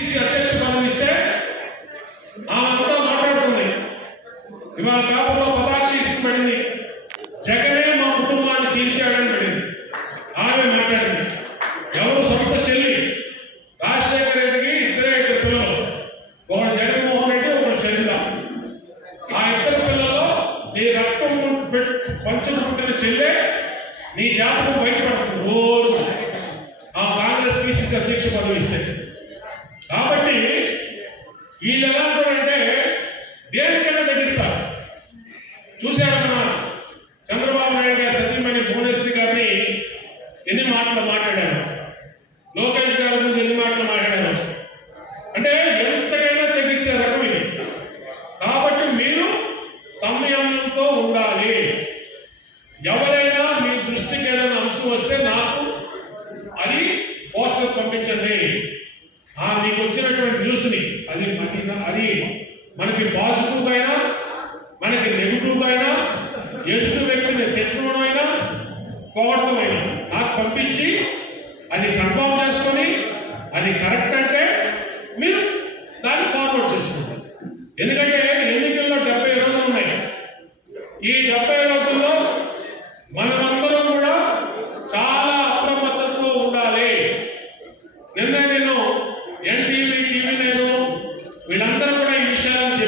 అధ్యక్ష పదవి ఇస్తే ఆమె మాట్లాడుతుంది. ఇవాళ పేపర్లో పదాక్షి పడింది. జగనే మా కుటుంబాన్ని చీల్చాడని పడింది. ఆమె మాట్లాడింది. ఎవరు సొంత చెల్లి? రాజశేఖర రెడ్డికి ఇద్దరే ఇద్దరు పిల్లలు. ఒకడు జగన్మోహన్ రెడ్డి ఒకడు ఆ ఇద్దరు పిల్లల్లో నీ రక్తం పెట్- పుట్టిన చెల్లె నీ జాతకం బయటపడుతుంది. రోజు. ఆ కాంగ్రెస్ పీసీసీ అధ్యక్ష పదవి ఇస్తే. వీళ్ళు ఎలా అంటే దేనికైనా తగ్గిస్తారు. చూశారు మన చంద్రబాబు నాయుడు గారి సత్యమణి భువనేశ్వరి గారిని ఎన్ని మాటలు మాట్లాడారు. లోకేష్ గారు గురించి ఎన్ని మాటలు మాట్లాడారు అంటే ఎంతకైనా తగ్గించే రకం ఇది కాబట్టి మీరు సంయమనంతో ఉండాలి ఎవరైనా మీ దృష్టికి ఏదైనా అంశం వస్తే నాకు అది పోస్టర్ పంపించండి ఆ మీకు వచ్చినటువంటి న్యూస్ని అది అది మనకి పాజిటివ్ అయినా మనకి నెగిటివ్ అయినా ఎదుటి వ్యక్తిని తెచ్చుకోవడం అయినా నాకు పంపించి అది కన్ఫర్మ్ చేసుకొని అది కరెక్ట్ అంటే మీరు దాన్ని ఫార్వర్డ్ చేసుకుంటారు ఎందుకంటే ఎన్నికల్లో డెబ్బై రోజులు ఉన్నాయి ఈ డెబ్బై రోజుల్లో మనమందరం కూడా చాలా అప్రమత్తతో ఉండాలి నిన్న నేను ఎన్టీవీ టీవీ నేను వీళ్ళందరూ కూడా ఈ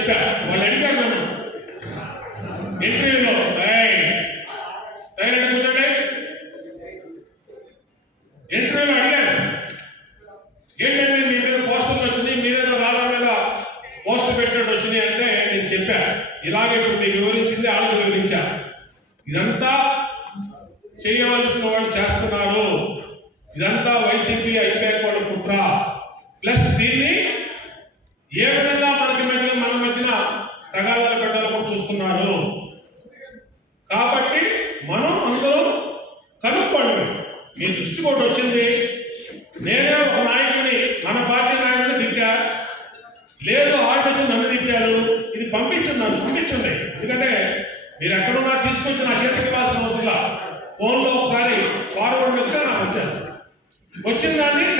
విషయాలను వాళ్ళు అడిగారు నన్ను. ఇంటర్వ్యూలో. సైలెంట్ కూర్చోండి. ఇంటర్వ్యూలో అడిగారు. ఏంటంటే మీ మీద పోస్టర్లు వచ్చినాయి మీరేదో రాధా మీద పోస్టర్ పెట్టినట్టు వచ్చినాయి అంటే నేను చెప్పా. ఇలాగే ఇప్పుడు మీకు వివరించింది ఆళ్ళకి వివరించా. ఇదంతా చేయవలసిన వాళ్ళు చేస్తున్నారు. ఇదంతా వైసీపీ అయిపోయాక వాళ్ళు కుట్ర. ప్లస్ దీన్ని ఏ విధంగా మనకి మధ్య మన మధ్యన తగాదాల పెట్టాలో కూడా చూస్తున్నారు. కాబట్టి మనం అందరూ కనుక్కోండి. మీ దృష్టి కూడా వచ్చింది. నేనే ఒక నాయకుడిని మన పార్టీ నాయకుడిని తిట్టా లేదు వాళ్ళు వచ్చి నన్ను తిట్టారు. ఇది పంపించండి నన్ను పంపించండి. ఎందుకంటే మీరు ఎక్కడున్నా తీసుకొచ్చి నా చేతికి ఇవ్వాల్సిన అవసరం ఫోన్లో ఒకసారి ఫార్వర్డ్ వెళ్తే నాకు వచ్చేస్తుంది వచ్చిన దాన్ని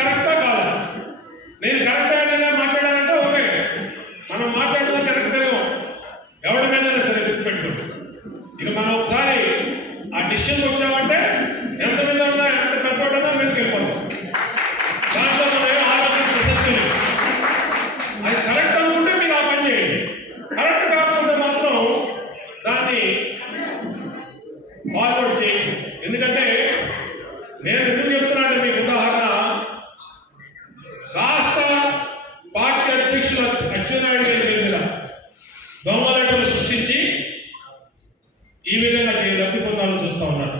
ఇక మనం ఒకసారి ఆ డిసిషన్ వచ్చామంటే ఎంత మీద ఉన్నా ఎంత పెద్దవాడన్నా మీదకి వెళ్ళిపోతాం. దాంట్లో మనం ఆలోచన ప్రసక్తి అది కరెక్ట్ అనుకుంటే మీరు ఆ పని చేయండి. కరెక్ట్ కాకపోతే మాత్రం దాన్ని ఫార్వర్డ్ చేయండి. ఎందుకంటే నేను ఎందుకు చెప్తున్నాను ఈ విధంగా చేయ చూస్తూ చూస్తా ఉన్నారు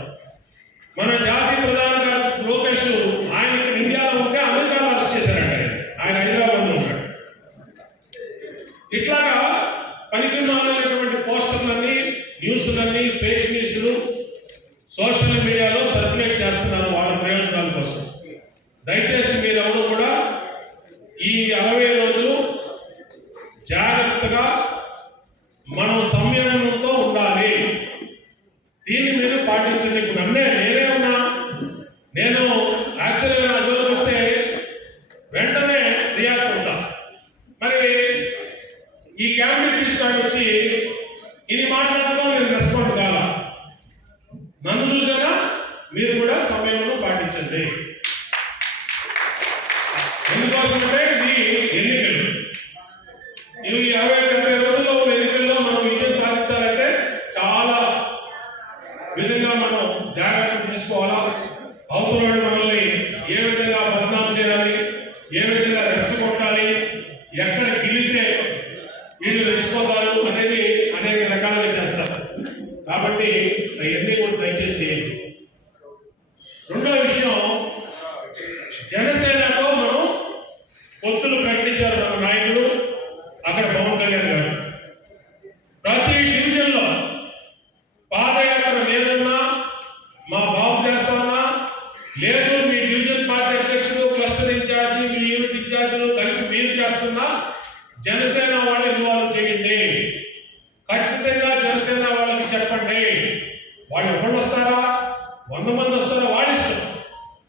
మన జాతీయ ప్రధాన కార్యదర్శి లోకేష్ ఆయన ఇక్కడ ఇండియాలో ఉంటే అమెరికాలో అరెస్ట్ చేశారంట ఆయన. హైదరాబాద్లో ఉన్నాడు. ఇట్లాగా పనికిమాలినటువంటి పోస్టర్లన్నీ న్యూస్లన్నీ ఫేక్ న్యూస్లు సోషల్ మీడియాలో సర్క్యులేట్ చేస్తున్నారు వాళ్ళ ప్రయోజనాల కోసం. దయచేసి మీరు దీన్ని మీరు పాటించండి. ఇప్పుడు అన్నే నేనే ఉన్నా నేను యాక్చువల్గా నా జోలికి వస్తే వెంటనే రియాక్ట్ అవుతా. మరి ఈ క్యాబినెట్ తీసుకొని వచ్చి ఇది మాట్లాడడం నేను రెస్పాండ్ కాలా నన్ను చూసారా? మీరు కూడా సమయంలో పాటించండి. ఎందుకోసమంటే మనం జాగ్రత్త తీసుకోవాలా? అవుతున్నాడు మనల్ని ఏ విధంగా బదనాం చేయాలి? ఏ విధంగా రెచ్చగొట్టాలి? ఎక్కడ గిలితే వీళ్ళు రెచ్చిపోతారు అనేది అనేక రకాలుగా చేస్తారు. కాబట్టి అవన్నీ కూడా దయచేసి చేయండి. లేదు మీ డివిజన్ పార్టీ అధ్యక్షుడు క్లస్టర్ ఇన్ఛార్జి మీ యూనిట్ ఇన్ఛార్జీలు కలిపి మీరు చేస్తున్నా జనసేన వాళ్ళు ఇన్వాల్వ్ చేయండి. ఖచ్చితంగా జనసేన వాళ్ళకి చెప్పండి. వాళ్ళు ఎప్పుడు వస్తారా? వంద మంది వస్తారా? వాడి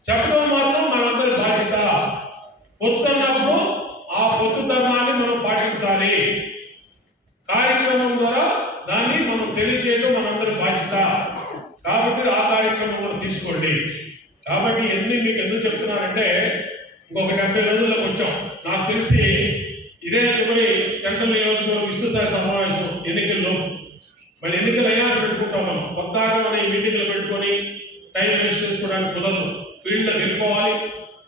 చెప్పడం మాత్రం కాబట్టి ఇవన్నీ మీకు ఎందుకు చెప్తున్నానంటే ఇంకొక డెబ్బై రోజుల్లోకి వచ్చాం. నాకు తెలిసి ఇదే చివరి సెంట్రల్ నియోజకవర్గ విస్తృత సమావేశం ఎన్నికల్లో. మళ్ళీ ఎన్నికలు అయ్యాక పెట్టుకుంటాం మనం కొత్తగా మన మీటింగ్లు పెట్టుకొని టైం వేస్ట్ చేసుకోవడానికి కుదరదు. ఫీల్డ్లోకి వెళ్ళిపోవాలి.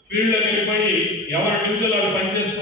ఫీల్డ్లోకి వెళ్ళిపోయి ఎవరి డ్యూటీలో వాళ్ళు పనిచేసుకోవాలి